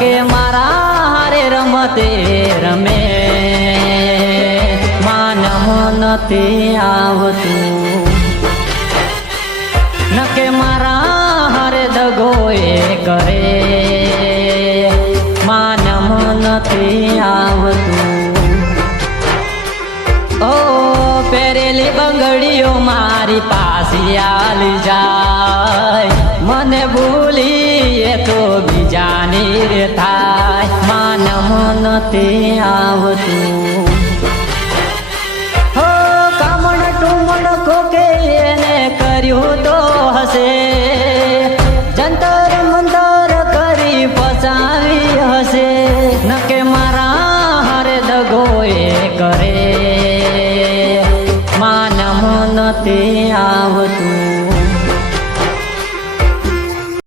નકે મારા હારે રમતે રમે માનમ નથી આવતું નકે મારા હારે દગો એ કરે માનમ નથી આવતું ઓ પહેરેલી બંગડીઓ મારી પાસે આલી જાય મને ભૂલી એ તો બીજાની રે થાય માનમ નથી આવતું હો કામણ ટુમણ કોકે એને કર્યું તો હશે જંતર મંતર કરી ફસાવી હશે નકે મારા હારે દગો એ કરે માનમ નથી આવતું